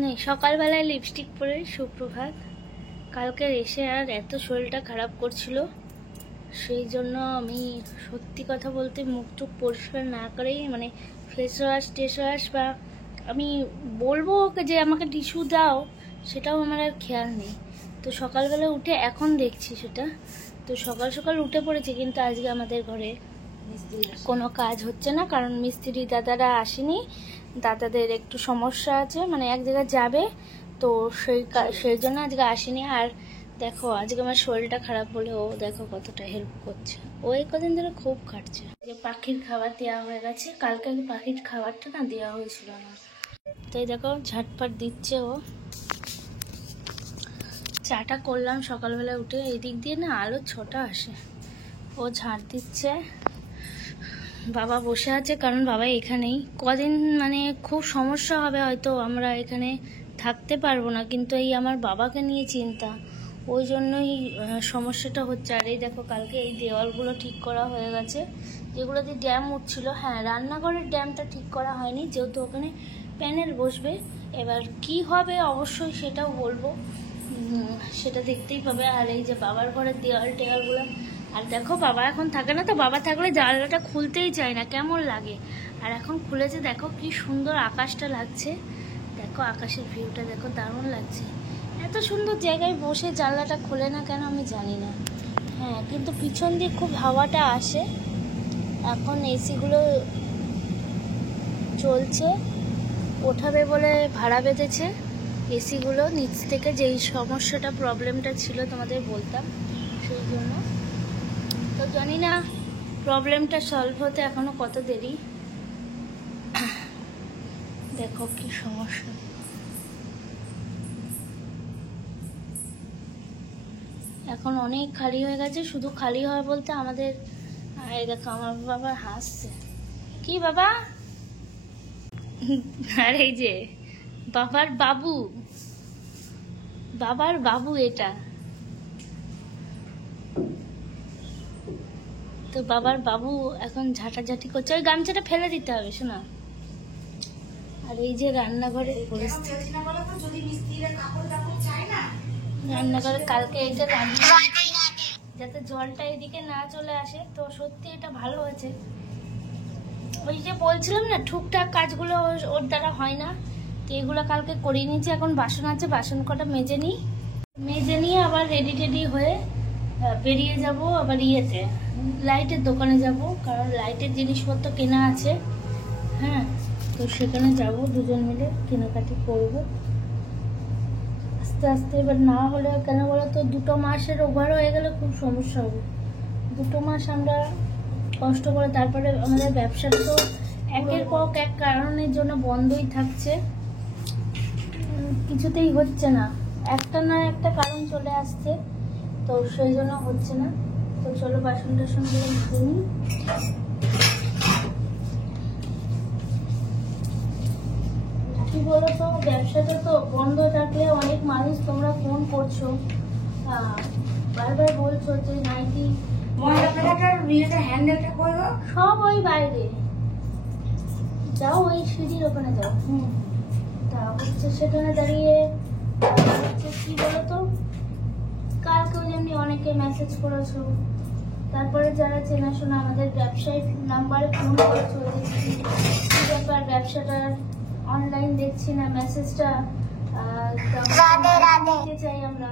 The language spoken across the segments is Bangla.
নেই, সকালবেলায় লিপস্টিক পরে সুপ্রভাত। কালকে এসে আর এত শরীরটা খারাপ করছিল, সেই জন্য আমি সত্যি কথা বলতে মুখ টুক পরিষ্কার না করেই মানে ফেস ওয়াশ টেস ওয়াশ বা আমি বলবো ওকে যে আমাকে টিস্যু দাও, সেটাও আমার আর খেয়াল নেই। তো সকালবেলা উঠে এখন দেখছি সেটা, তো সকাল সকাল উঠে পড়েছি। কিন্তু আজকে আমাদের ঘরে কোনো কাজ হচ্ছে না, কারণ মিস্ত্রি দাদারা আসেনি। দাদাদের একটু সমস্যা আছে, মানে এক জায়গায় যাবে, তো সেই জন্য আজকে আসেনি। আর দেখো আজকে আমার শরীরটা খারাপ বলে ও দেখো কতটা হেল্প করছে। ও এই কদিন ধরে খুব খাটছে। যে পাখির খাবার দেওয়া হয়ে গেছে, কালকে পাখির খাবারটা না দেওয়া হয়েছিল না, তাই দেখো ঝাটপাট দিচ্ছে ও। চাটা করলাম সকালবেলা উঠে, এই দিক দিয়ে না আলোর ছোটা আসে। ও ঝাড় দিচ্ছে, বাবা বসে আছে, কারণ বাবা এখানেই কদিন মানে খুব সমস্যা হবে, হয়তো আমরা এখানে থাকতে পারবো না। কিন্তু এই আমার বাবাকে নিয়ে চিন্তা, ওই জন্যই সমস্যাটা হচ্ছে। আর এই দেখো কালকে এই দেওয়ালগুলো ঠিক করা হয়ে গেছে, যেগুলো দিয়ে ড্যাম উঠছিল। হ্যাঁ, রান্নাঘরের ড্যামটা ঠিক করা হয়নি, যেহেতু ওখানে প্যানেল বসবে। এবার কি হবে অবশ্যই সেটাও বলবো, সেটা দেখতেই পাবে। আর এই যে বাবার ঘরের দেওয়াল টেয়ালগুলো, আর দেখো বাবা এখন থাকে না, তো বাবা থাকলে জানলাটা খুলতেই চায় না, কেমন লাগে। আর এখন খুলেছে, দেখো কি সুন্দর আকাশটা লাগছে। দেখো আকাশের ভিউটা দেখো, দারুণ লাগছে। এত সুন্দর জায়গায় বসে জানলাটা খোলে না কেন আমি জানি না। হ্যাঁ, কিন্তু পিছন দিয়ে খুব হাওয়াটা আসে। এখন এসিগুলো চলছে, ওঠাবে বলে ভাড়া বেঁধেছে এসিগুলো নিচ থেকে। যেই সমস্যাটা প্রবলেমটা ছিল তোমাদের বলতাম, সেই জন্য। তো জানি না প্রবলেমটা সলভ হতে এখনো কত দেরি। দেখো কি সমস্যা। এখন অনেক খালি হয়ে গেছে, শুধু খালি হয় বলতে আমাদের। এই দেখো আমার বাবা হাসছে। কি বাবা? আর এই যে বাবার বাবু, বাবার বাবু এটা। তো বাবার বাবু এখন ঝাঁটাঝাঁটি করছে, ওই গামছাটা ফেলে দিতে হবে শোনা। আর এই যে রান্নাঘরের পরিস্থিতি, রান্নাঘরে কালকে এটা যাতে জলটা এদিকে না চলে আসে। তো সত্যি এটা ভালো হয়েছে। ওই যে বলছিলাম না টুকটাক কাজগুলো ওর দ্বারা হয় না, তো এগুলো কালকে করিয়ে নিয়েছি। এখন বাসন আছে, বাসন কটা মেজে নিয়ে আবার রেডি টেডি হয়ে বেরিয়ে যাব আবার ইয়েতে লাইটের দোকানে যাব, কারণ লাইটের জিনিসপত্র কেনা আছে। হ্যাঁ, তো সেখানে যাব, দুজন মিলে কেনাকাটি করব আস্তে আস্তে। এবার না হলে কেন বলো তো, 2 মাসের ওভার হয়ে গেলে খুব সমস্যা হবে। 2 মাস আমরা কষ্ট করে, তারপরে আমাদের ব্যবসাটা তো একের পর এক কারণের জন্য বন্ধই থাকছে, কিছুতেই হচ্ছে না, একটা না একটা কারণ চলে আসছে, তো সেই জন্য হচ্ছে না। তো চলো বাসন টাসন গুলো ধুয়ে নিই। কি বলতো, ব্যবসাটা তো বন্ধ থাকলে অনেক মানুষ তোমরা ফোন করছো, বারবার বলছো যে নাইটি সব ওই বাইরে যাও, ওই সিঁড়ির ওখানে যাও। তা হচ্ছে সেখানে দাঁড়িয়ে হচ্ছে কি বলতো, কালকেও যেমনি অনেকে মেসেজ করেছো, তারপরে যারা চেনাশোনা আমাদের ব্যবসায়িক নাম্বারে ফোন করেছো কি ব্যাপার, ব্যবসাটার অনলাইন দেখছি না, মেসেজটা দিতে চাই আমরা।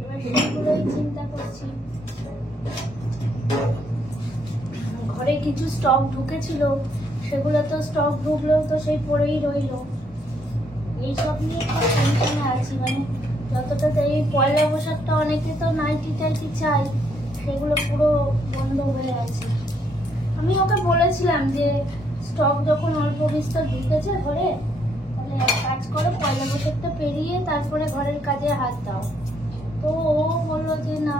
এবার সেগুলোই চিন্তা করছি। ঘরে কিছু স্টক ঢুকেছিল, সেগুলো তো স্টক ঢুকলেও তো সেই পড়েই রইলো। এইসব নিয়ে খুব টেনশনে আছি, মানে যতটা এই পয়লা বৈশাখটা অনেকে তো নাইটি টাইটি চাই, সেগুলো পুরো বন্ধ হয়ে আছে। আমি ওকে বলেছিলাম যে স্টক যখন অল্প বিস্তর ঢুকেছে ঘরে, তাহলে এক কাজ করো, পয়লা বৈশাখটা পেরিয়ে তারপরে ঘরের কাজে হাত দাও। তো ও বললো যে না,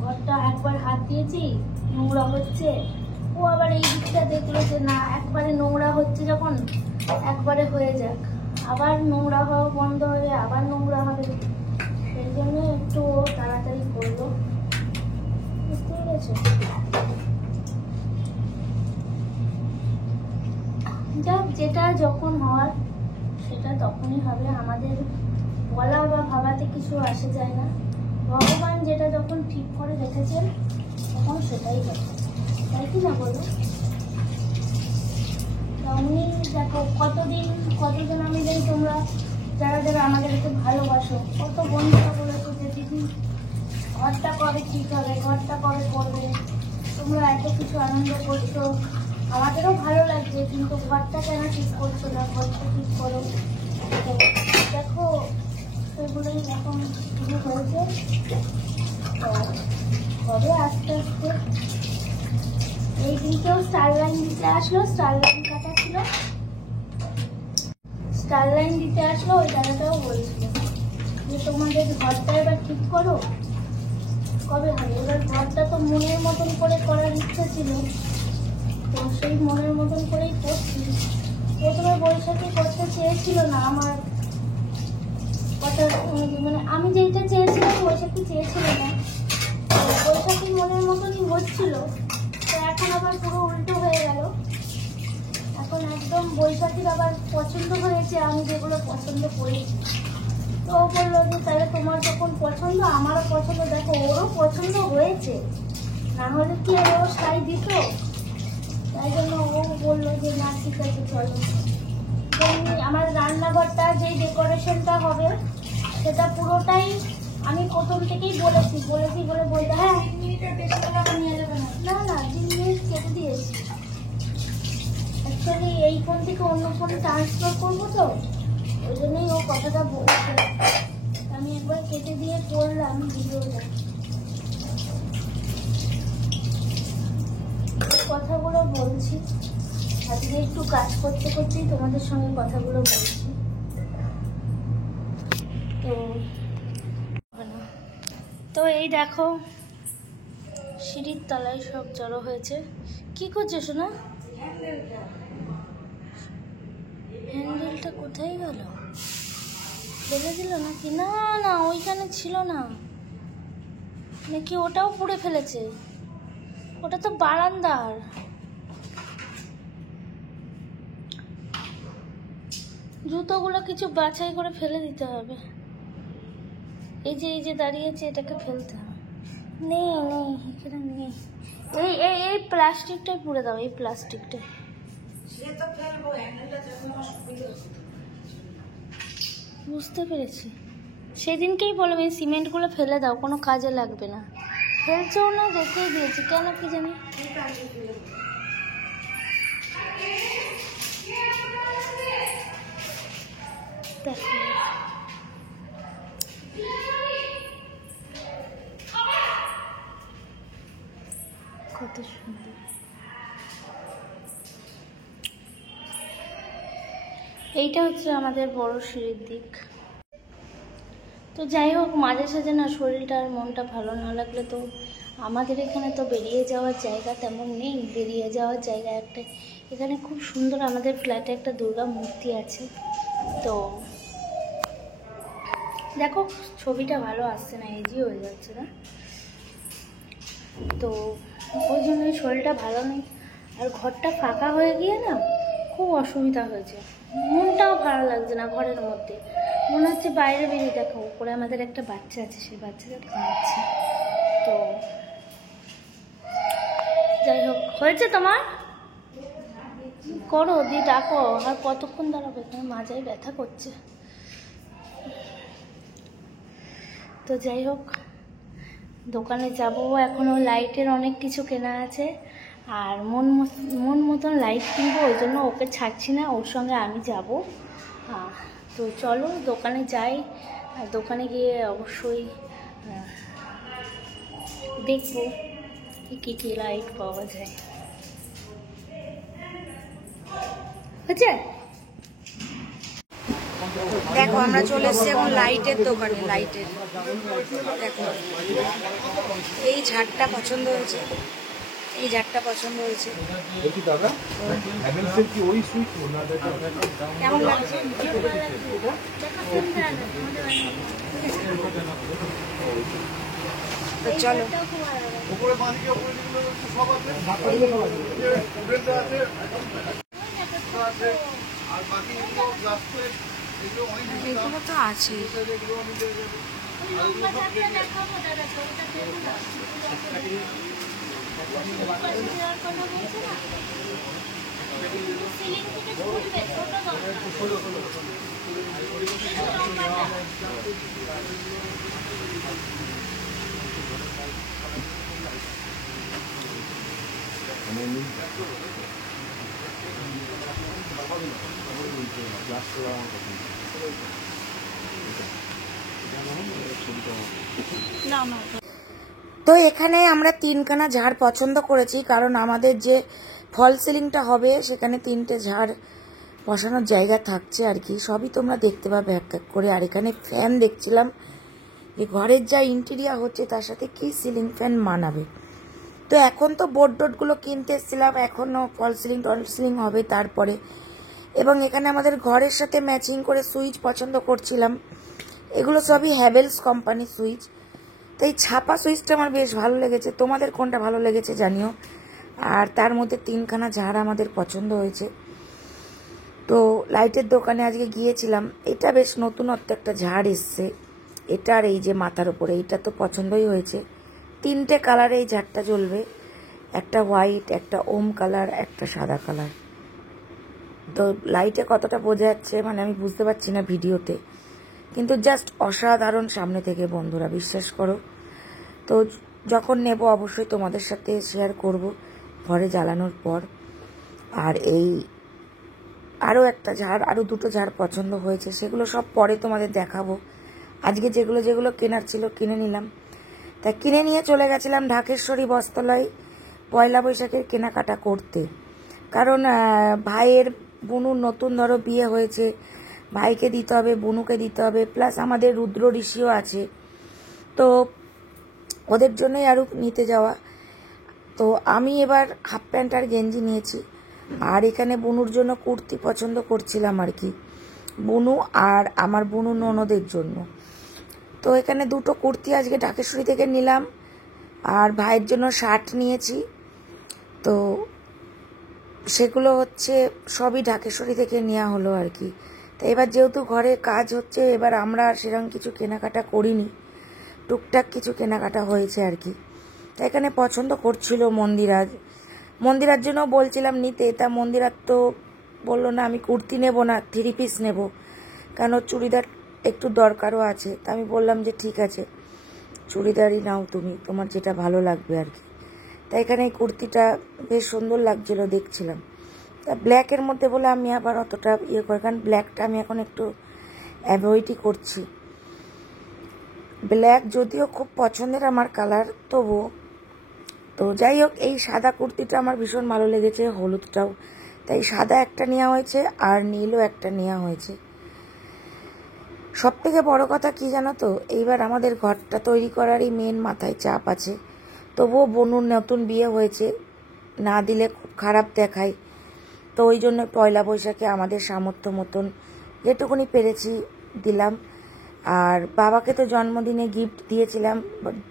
ঘরটা একবার হাত দিয়েছি নোংরা হচ্ছে। ও আবার এই দিকটা দেখলো যে না, একবারে নোংরা হচ্ছে যখন একবারে হয়ে যাক, আবার নোংরা হওয়া বন্ধ হবে, আবার নোংরা হবে। সেই জন্য একটু তাড়াতাড়ি করলো, বুঝতে পেরেছো? যাক, যেটা যখন হওয়ার সেটা তখনই হবে, আমাদের বলা বা ভাবাতে কিছু আসে যায় না। ভগবান যেটা যখন ঠিক করে রেখেছেন তখন সেটাই হবে, তাই কি না বলো? উনি দেখো কতদিন আমি জানি, তোমরা যারা যারা আমাদেরকে ভালোবাসো, কত বন্ধুরা বলেছো যে দিদি ঘরটা কবে ঠিক হবে, ঘরটা কবে করবে, তোমরা এত কিছু আনন্দ করছো, আমাদেরও ভালো লাগছে, কিন্তু ঘরটা কেন ঠিক করছো না, ঘরটা ঠিক করো। তো দেখো সেগুলোই এখন শুরু হয়েছে, তো হবে আস্তে আস্তে। এই দিনকেও স্টার লাইন দিতে আসলো, স্টার লাইন কাটা ছিল, স্টার লাইন দিতে আসলো, ওই দাদাটাও বলছিল যে তোমাদের ঘরটা এবার ঠিক করো, কবে হবে। এবার ঘরটা তো মনের মতন করে করার ইচ্ছা ছিল, তো সেই মনের মতন করেই করছি। প্রথমে বৈশাখী করতে চেয়েছিল না, আমার কথা মানে আমি যেইটা চেয়েছিলাম বৈশাখী চেয়েছিল না, বৈশাখী মনের মতনই হচ্ছিল। তো এখন আবার পুরো উল্টো হয়ে গেল, এখন একদম বৈশাখীর আবার পছন্দ হয়েছে আমি যেগুলো পছন্দ করেছি। তো ও বললো যে তাহলে তোমার যখন পছন্দ আমারও পছন্দ, দেখো ওরও পছন্দ হয়েছে, না হলে কি ও সাই দিত। তাই জন্য ও বললো যে না ঠিক আছে চলো। আমার রান্নাঘরটা যেই ডেকোরেশনটা হবে সেটা পুরোটাই আমি প্রথম থেকেই বলেছি বলে বলতে, হ্যাঁ নিয়ে যাবে না, না 3 মিনিট কেটে দিয়েছি। অ্যাকচুয়ালি এই ফোন থেকে অন্য ফোনে ট্রান্সফার করবো, তো ওই জন্যই ও কথাটা বলছে। আমি একবার কেটে দিয়ে করলাম ভিডিওটা। কথাগুলো বলছি আজকে, একটু কাজ করতে করতেই তোমাদের সঙ্গে কথাগুলো বলছি। তো এই দেখো সিঁড়ির তলায় সব জড়ো হয়েছে। কি করছো শোনা? হ্যান্ডেলটা কোথায় গেল? ফেলে দিল নাকি? না না, ওইখানে ছিল না নাকি, ওটাও পুড়ে ফেলেছে। ওটা তো বারান্দার। জুতোগুলো কিছু বাছাই করে ফেলে দিতে হবে। এই যে দাঁড়িয়েছে, এটাকে ফেলতে হবে। নেই এখানে নেই। এই প্লাস্টিকটাই পুড়ে দাও, এই প্লাস্টিকটা। বুঝতে পেরেছি, সেদিনকেই বললাম এই সিমেন্টগুলো ফেলে দাও, কোনো কাজে লাগবে না। ফেলছেও না, রেখেই দিয়েছি, কেন কি জানি। দেখো কত সুন্দর। এইটা হচ্ছে আমাদের বড় সিঁড়ির দিক। তো যাই হোক, মাঝে সাঝে না শরীরটা আর মনটা ভালো না লাগলে তো আমাদের এখানে তো বেরিয়ে যাওয়ার জায়গা তেমন নেই। বেরিয়ে যাওয়ার জায়গা একটা, এখানে খুব সুন্দর আমাদের ফ্ল্যাটে একটা দুর্গা মূর্তি আছে। তো দেখো ছবিটা ভালো আসছে না, এজি হয়ে যাচ্ছে না, তো ওই জন্যই শরীরটা ভালো নেই। আর ঘরটা ফাঁকা হয়ে গিয়ে না খুব অসুবিধা হয়েছে, মনটাও ভালো লাগছে না ঘরের মধ্যে। মনে হচ্ছে বাইরে বেরিয়ে, দেখো উপরে আমাদের একটা বাচ্চা আছে, সেই বাচ্চাটা ঘুমাচ্ছে। তো যাই হোক, হয়েছে তোমার করো দিয়ে ডাকো, আর কতক্ষণ দাঁড়াবো, এখানে মাজায় ব্যথা করছে। তো যাই হোক, দোকানে যাবো, এখনও লাইটের অনেক কিছু কেনা আছে, আর মন মতন লাইট কিনবো, ওই জন্য ওকে ছাড়ছি না, ওর সঙ্গে আমি যাব। তো চলো দোকানে যাই, আর দোকানে গিয়ে অবশ্যই দেখবো কী কী লাইট পাওয়া যায়। বুঝছে? দেখো আমরা চলে এসেছি এখন লাইটের দোকানে। লাইটের দেখো, এই ঝাড়টা পছন্দ হয়েছে, এই ঝাড়টা পছন্দ হয়েছে। কেমন লাগছে? তো চলো, এগুলো তো আছে। তো এখানে আমরা 3খানা ঝাড় পছন্দ করেছি, কারণ আমাদের যে ফল সিলিংটা হবে সেখানে 3টে ঝাড় বসানোর জায়গা থাকছে আর কি। সবই তোমরা দেখতে পাবে এক এক করে। আর এখানে ফ্যান দেখছিলাম যে ঘরের যা ইন্টেরিয়ার হচ্ছে তার সাথে কি সিলিং ফ্যান মানাবে। তো এখন তো বোর্ড ডোরগুলো কিনতে এসেছিলাম, এখনও ফল সিলিং টল সিলিং হবে তারপরে। এবং এখানে আমাদের ঘরের সাথে ম্যাচিং করে সুইচ পছন্দ করছিলাম। এগুলো সবই হ্যাভেলস কোম্পানির সুইচ। তো এই ছাপা সুইচটা আমার বেশ ভালো লেগেছে, তোমাদের কোনটা ভালো লেগেছে জানিও। আর তার মধ্যে 3খানা ঝাড় আমাদের পছন্দ হয়েছে। তো লাইটের দোকানে আজকে গিয়েছিলাম, এটা বেশ নতুনত্ব একটা ঝাড় এসছে। এটার এই যে মাথার উপরে এইটা তো পছন্দই হয়েছে। 3টে কালারে এই ঝাড়টা জ্বলবে, একটা হোয়াইট, একটা ওম কালার, একটা সাদা কালার। তো লাইটে কতটা বোঝা যাচ্ছে মানে আমি বুঝতে পারছি না ভিডিওতে, কিন্তু জাস্ট অসাধারণ সামনে থেকে বন্ধুরা, বিশ্বাস করো। তো যখন নেব অবশ্যই তোমাদের সাথে শেয়ার করব ঘরে জ্বালানোর পর। আর এই আরও একটা ঝাড়, আরও 2টো ঝাড় পছন্দ হয়েছে, সেগুলো সব পরে তোমাদের দেখাবো। আজকে যেগুলো যেগুলো কেনার ছিল কিনে নিলাম। তা কিনে নিয়ে চলে গেছিলাম ঢাকেশ্বরী বস্ত্রালয় পয়লা বৈশাখের কেনাকাটা করতে। কারণ ভাইয়ের বুনুর নতুন ধরো বিয়ে হয়েছে, ভাইকে দিতে হবে, বুনুকে দিতে হবে, প্লাস আমাদের রুদ্র ঋষিও আছে, তো ওদের জন্যই আরও নিতে যাওয়া। তো আমি এবার হাফ প্যান্ট আর গেঞ্জি নিয়েছি। আর এখানে বুনুর জন্য কুর্তি পছন্দ করছিলাম আর কি, বুনু আর আমার বুনু ননদের জন্য। তো এখানে 2টো কুর্তি আজকে ঢাকেশ্বরী থেকে নিলাম, আর ভাইয়ের জন্য শার্ট নিয়েছি। তো সেগুলো হচ্ছে সবই ঢাকেশ্বরী থেকে নেওয়া হলো আর কি। তো এবার যেহেতু ঘরে কাজ হচ্ছে, এবার আমরা সেরকম কিছু কেনাকাটা করিনি, টুকটাক কিছু কেনাকাটা হয়েছে আর কি। তো এখানে পছন্দ করছিল মন্দিরার জন্য বলছিলাম নিতে, তা মন্দিরার তো বললো না আমি কুর্তি নেব না, 3 পিস নেব, কারণ চুড়িদার একটু দরকারও আছে। তা আমি বললাম যে ঠিক আছে চুড়িদারই নাও তুমি, তোমার যেটা ভালো লাগবে আর কি। তাই এখানে এই কুর্তিটা বেশ সুন্দর লাগছিল দেখছিলাম। তা ব্ল্যাকের মধ্যে বলে আমি আবার অতটা ইয়ে করি, কারণ ব্ল্যাকটা আমি এখন একটু অ্যাভয়েডই করছি। ব্ল্যাক যদিও খুব পছন্দের আমার কালার, তবুও। তো যাই হোক, এই সাদা কুর্তিটা আমার ভীষণ ভালো লেগেছে, হলুদটাও, তাই সাদা একটা নেওয়া হয়েছে আর নীলও একটা নেওয়া হয়েছে। সব থেকে বড় কথা কি জানো তো, এইবার আমাদের ঘরটা তৈরি করারই মেন মাথায় চাপ আছে। তবুও বনুর নতুন বিয়ে হয়েছে, না দিলে খুব খারাপ দেখায়। তো ওই জন্য পয়লা বৈশাখে আমাদের সামর্থ্য মতন যেটুকুনি পেরেছি দিলাম। আর বাবাকে তো জন্মদিনে গিফট দিয়েছিলাম,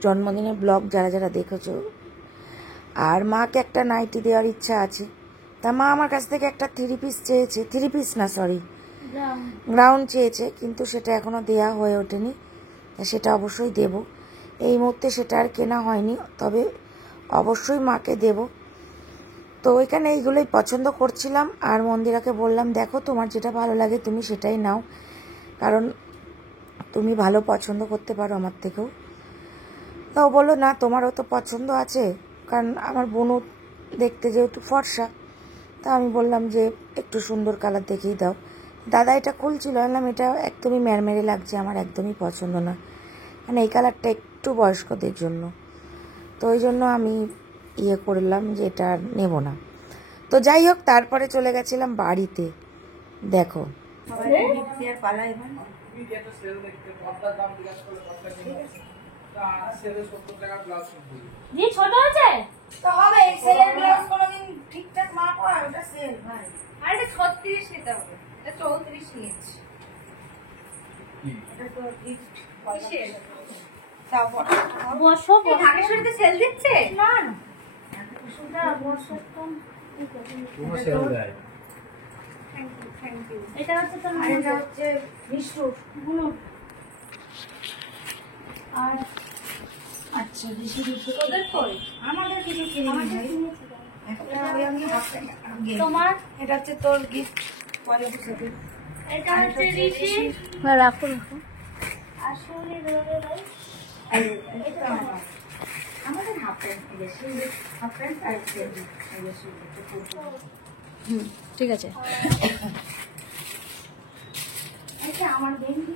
জন্মদিনের ব্লগ যারা যারা দেখেছো। আর মাকে একটা নাইটি দেওয়ার ইচ্ছা আছে। তা মা আমার কাছ থেকে একটা 3 পিস চেয়েছে, 3 পিস না সরি গ্রাউন্ড চেয়েছে, কিন্তু সেটা এখনো দেয়া হয়ে ওঠেনি, সেটা অবশ্যই দেব। এই মুহূর্তে সেটা আর কেনা হয়নি, তবে অবশ্যই মাকে দেব। তো ওইখানে এইগুলোই পছন্দ করছিলাম। আর মন্দিরাকে বললাম দেখো তোমার যেটা ভালো লাগে তুমি সেটাই নাও, কারণ তুমি ভালো পছন্দ করতে পারো আমার থেকেও। তাও বললো না তোমারও তো পছন্দ আছে, কারণ আমার বোনও দেখতে যেহেতু ফর্সা। তা আমি বললাম যে একটু সুন্দর কালার দেখেই দাও। দাদা এটা খুলছিল, বললাম এটা একদমই ম্যারমেরে লাগছে, আমার একদমই পছন্দ না, মানে এই কালারটা একটু বয়স্কদের জন্য। তো ওই জন্য আমি ইয়ে করলাম যে এটা আর নেব না। তো যাই হোক, তারপরে চলে গেছিলাম বাড়িতে। দেখো ছোট আছে তো হবে সেলের ব্লাউজ কোনোদিন ঠিকঠাক মাপ হয়, ওটা সেল ভাই। আর এটা 36 নিতে হবে, এটা 34 নিয়েছি। এটা তো গিফট কিসের? তাও বসো এই ঢাকেশ্বরীতে সেল দিচ্ছে? না না না বসো তো কোনো সেল দেয় থ্যাংক ইউ। এটা হচ্ছে তোর আর এটা হচ্ছে মিষ্টুর। গুলো। আর আচ্ছা বেশি কিছু তোদের কই? আমাদের কিছু কিনে আমাদের ভাই। কিনেছি। একটা ওই আমি হাফ প্যান্ট তোমার এটা হচ্ছে তোর গিফট পরে বুঝাবি। এটা হচ্ছে ঋষি। রাখো রাখো। আসলে ধরে ভাই এটা আমার। আমাদের হাফ প্যান্ট বেশি হাফ প্যান্ট আর বেশি ঠিক আছে। এটা আমার বেন্ডি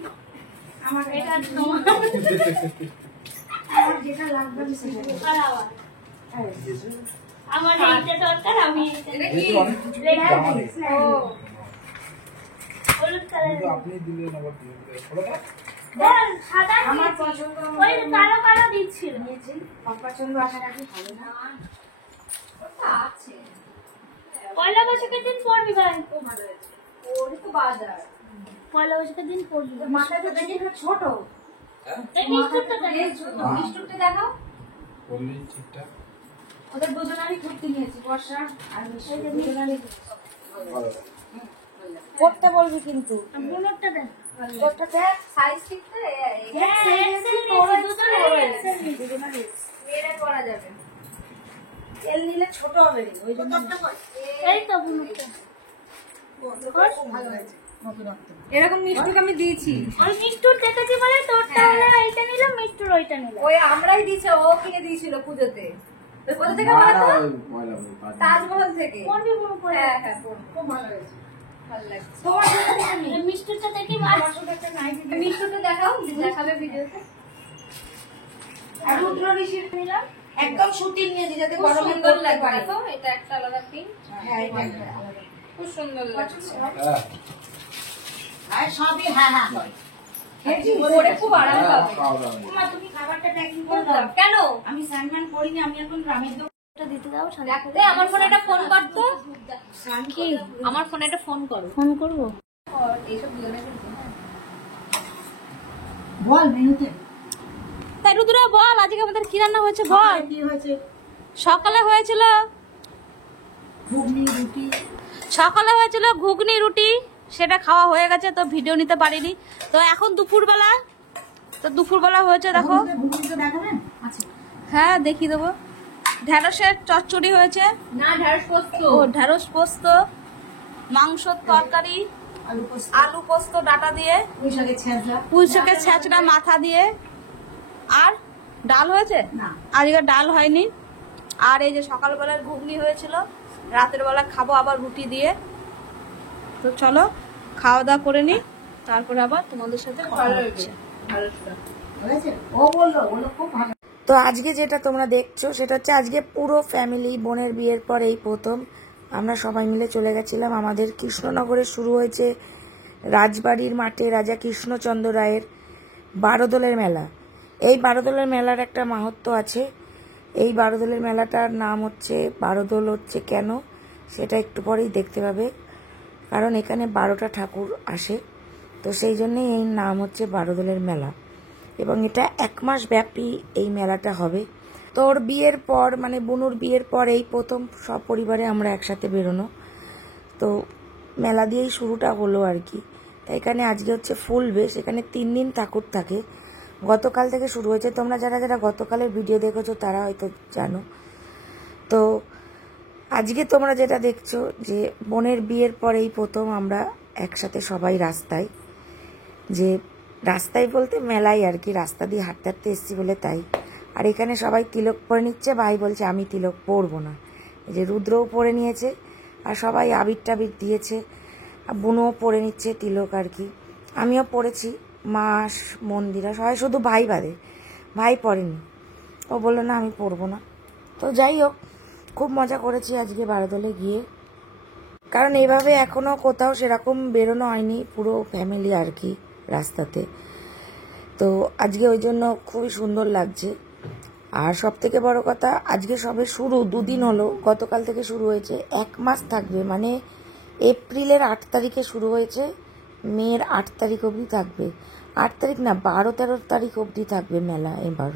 আমার এটা তোমার আমার যেটা লাগবে আমি সেটা নেব। আর আবার হ্যাঁ। আমার এইটা দরকার আমি এইটা এটা নেব। কি? ও হলুদ কালার আপনি দিলেন আবার দিলেন দেন সাদা আমার নিয়েছি। পছন্দ ওই কালো কালো দিচ্ছিল নিয়েছি আমার পছন্দ আশা রাখি ভালো না ওটা আছে। পয়লা বৈশাখের দিন পড়বি ভাই খুব ভালো হয়েছে। ওরই তো বাজার। পয়লা বৈশাখের দিন পড়বি মাথাটা তো দেখি ছোট এই মিষ্টুরটা দেখ। এই ছোট মিষ্টুরটা দেখাও। বললেন ঠিকঠাক ওদের দুজনেরই কুর্তি নিয়েছি বর্ষা আর মিষ্টি দুজনেরই ভালো করতে বলবি কিন্তু বুনোরটা দেন। তোরটা দেখ সাইজ ঠিক তো হ্যাঁ এক্সেল নিয়েছি দুজনে এক্সেল নিয়েছি। দুজনেরই এটা করা যাবে। তেল নিলে ছোট হবে রে, ওই জন্য এই তো বুনোরটা ভালো হয়েছে নতুনত্ব। এরকম মিষ্টুকে আমি দিয়েছি। আমি মিষ্টুর দেখেছি বলে তোরটা হলে এইটা নিলাম মিষ্টুর ওইটা নিলাম ওই আমরাই দিয়েছে, ও কিনে দিয়েছিল পুজোতে। ওই কোথা থেকে বলো তো? পয়লা বৈশাখ তাজমহল থেকে। পড়বি বুনো পরে হ্যাঁ হ্যাঁ পরবো। খুব ভালো হয়েছে। ভালো লাগছে। তোমার জন্য আমি এই মিষ্টুরটা দেখি আমার শুধু একটা নাইটি দিবি। মিষ্টুটা দেখাও, দেখাবে ভিডিওতে। আর রুদ্র ঋষির নিলাম একদম শুটিং নিয়েছি যাতে খুব গরমে সুন্দর পরতে লাগবে পারে। তো, এটা একটা আলাদা পিঙ্ক। হ্যাঁ এটা একটা আলাদা। খুব সুন্দর লাগছে। হ্যাঁ আর সবই হ্যাঁ হ্যাঁ করে। পরে খুব আরাম পাবে। খাওয়া দাওয়া মা তুমি খাবারটা প্যাকিং করে দাও। কেন? আমি স্যান্ডম্যান করিনি, আমি এখন গ্রামের ওটা দিতে দাও দেখতে আমার ফোনে একটা ফোন করতো। কি আমার ফোনে একটা ফোন করো। ফোন করব এইসব দুজনে বল মেনুতে তাই রুদ্রা বল আজকে আমাদের কি রান্না হয়েছে বল। কি হয়েছে? সকালে হয়েছিল ঘুগনি রুটি সকালে হয়েছিল ঘুগনি রুটি, সেটা খাওয়া হয়ে গেছে তো ভিডিও নিতে পারিনি। তো এখন দুপুরবেলা, তো দুপুরবেলা হয়েছে দেখো। ঘুগনি তো দেখাবেন আচ্ছা হ্যাঁ দেখিয়ে দেবো। ঢ্যাঁড়সের চচ্চড়ি হয়েছে, না ঢেঁড়স পোস্ত ও ঢ্যাঁড়স পোস্ত, মাংসর তরকারি, আলু পোস্ত আলু পোস্ত ডাটা দিয়ে, পুঁই শাকের ছেঁচড়া পুঁই শাকের ছেঁচড়া মাথা দিয়ে, আর ডাল হয়েছে। না আজকে ডাল হয়নি। আর এই যে সকালবেলার ঘুগনি হয়েছিল, রাতের বেলা খাবো আবার রুটি দিয়ে। তো চলো খাওয়া দাওয়া করে নি, তারপরে আবার তোমাদের সাথে কথা হচ্ছে। হয়েছে ও বললো খুব ভালো। তো আজকে যেটা তোমরা দেখছো সেটা হচ্ছে আজকে পুরো ফ্যামিলি বোনের বিয়ের পর এই প্রথম আমরা সবাই মিলে চলে গেছিলাম। আমাদের কৃষ্ণনগরে শুরু হয়েছে রাজবাড়ির মাঠে রাজা কৃষ্ণচন্দ্র রায়ের বারোদলের মেলা। এই বারোদলের মেলার একটা মাহাত্ম্য আছে। এই বারোদলের মেলাটার নাম হচ্ছে বারোদল হচ্ছে কেন সেটা একটু পরেই দেখতে পাবে, কারণ এখানে 12টা ঠাকুর আসে, তো সেই জন্যেই এই নাম হচ্ছে বারোদলের মেলা। এবং এটা 1 মাস ব্যাপী এই মেলাটা হবে। তোর বিয়ের পর মানে বুনুর বিয়ের পর এই প্রথম সব পরিবারে আমরা একসাথে বেরোনো, তো মেলা দিয়েই শুরুটা হলো আর কি। তাই এখানে আজকে হচ্ছে ফুল বেশ, এখানে 3 দিন ঠাকুর থাকে। গতকাল থেকে শুরু হয়েছে, তোমরা যারা যারা গতকালের ভিডিও দেখেছো তারা হয়তো জানো। তো আজকে তোমরা যেটা দেখছো যে বোনের বিয়ের পর এই প্রথম আমরা একসাথে সবাই রাস্তায়, যে রাস্তায় বলতে মেলায় আর কি, রাস্তা দিয়ে হাঁটতে হাঁটতে এসছি বলে তাই। আর এখানে সবাই তিলক পরে নিচ্ছে, ভাই বলছে আমি তিলক পরবো না। এই যে রুদ্রও পরে নিয়েছে, আর সবাই আবির টাবির দিয়েছে, আর বুনুও পরে নিচ্ছে তিলক আর কি। আমিও পরেছি, মা মন্দিরা সবাই, শুধু ভাই বাদে, ভাই পরেনি, ও বললো না আমি পরবো না। তো যাই হোক, খুব মজা করেছি আজকে বারোদলে গিয়ে, কারণ এইভাবে এখনও কোথাও সেরকম বেরোনো হয়নি পুরো ফ্যামিলি আর কি রাস্তাতে। তো আজকে ওই জন্য খুবই সুন্দর লাগছে। আর সব থেকে বড় কথা আজকে সবে শুরু, 2 দিন হলো, গতকাল থেকে শুরু হয়েছে, 1 মাস থাকবে, মানে এপ্রিলের 8 তারিখে শুরু হয়েছে, মের 8 তারিখ অবধি থাকবে। 8 তারিখ না 12-13 তারিখ অবধি থাকবে মেলা এবার,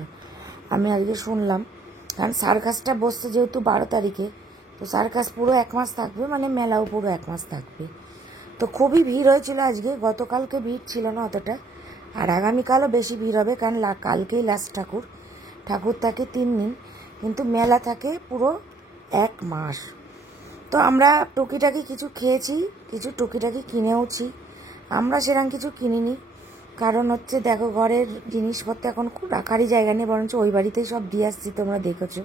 আমি আজকে শুনলাম। কারণ সার্কাসটা বসছে যেহেতু 12 তারিখে, তো সার্কাস পুরো 1 মাস থাকবে, মানে মেলাও পুরো 1 মাস থাকবে। তো খুবই ভিড় হয়েছিল আজকে, গতকালকে ভিড় ছিল না অতটা, আর আগামীকালও বেশি ভিড় হবে, কারণ কালকেই লাস্ট ঠাকুর থাকে 3 দিন, কিন্তু মেলা থাকে পুরো 1 মাস। তো আমরা টুকিটাকি কিছু খেয়েছি, কিছু টুকিটাকি কিনেওছি। আমরা সেরকম কিছু কিনিনি, কারণ হচ্ছে দেখো ঘরের জিনিসপত্র এখন রাখারই জায়গা নেই, বরঞ্চ ওই বাড়িতেই সব দিয়ে আসছি, তোমরা দেখেছো।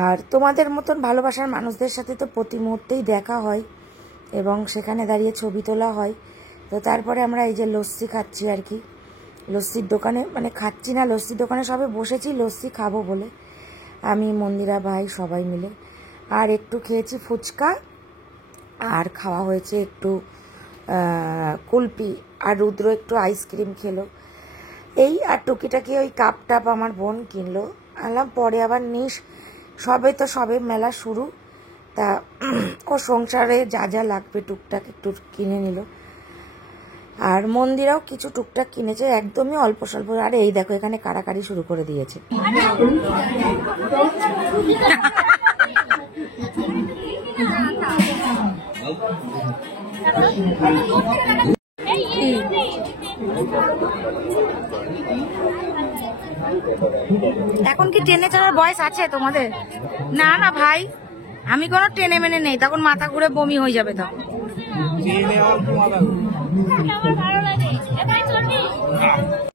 আর তোমাদের মতন ভালোবাসার মানুষদের সাথে তো প্রতি মুহূর্তেই দেখা হয় এবং সেখানে দাঁড়িয়ে ছবি তোলা হয়। তো তারপরে আমরা এই যে লস্যি খাচ্ছি আর কি, লস্যির দোকানে, মানে খাচ্ছি না, লস্যির দোকানে সবে বসেছি লস্যি খাবো বলে, আমি, মন্দিরা, ভাই সবাই মিলে। আর একটু খেয়েছি ফুচকা, আর খাওয়া হয়েছে একটু কুলপি, আর রুদ্র একটু আইসক্রিম খেলো, এই। আর টুকিটাকি ওই কাপ টাপ আমার বোন কিনলো, আনলাম পরে আবার নিস, সবে মেলা শুরু, তা ও সংসারে যা যা লাগবে টুকটাক একটু কিনে নিল। আর মন্দিরাও কিছু টুকটাক কিনেছে, একদমই অল্প স্বল্প। আর এই দেখো এখানে কাড়াকাড়ি শুরু করে দিয়েছে। এখন কি টেনে চড়ার বয়স আছে তোমাদের? না না ভাই, আমি কোনো টেনে মেনে নেই, তখন মাথা ঘুরে বমি হয়ে যাবে তখন। আমার ভালো লাগে।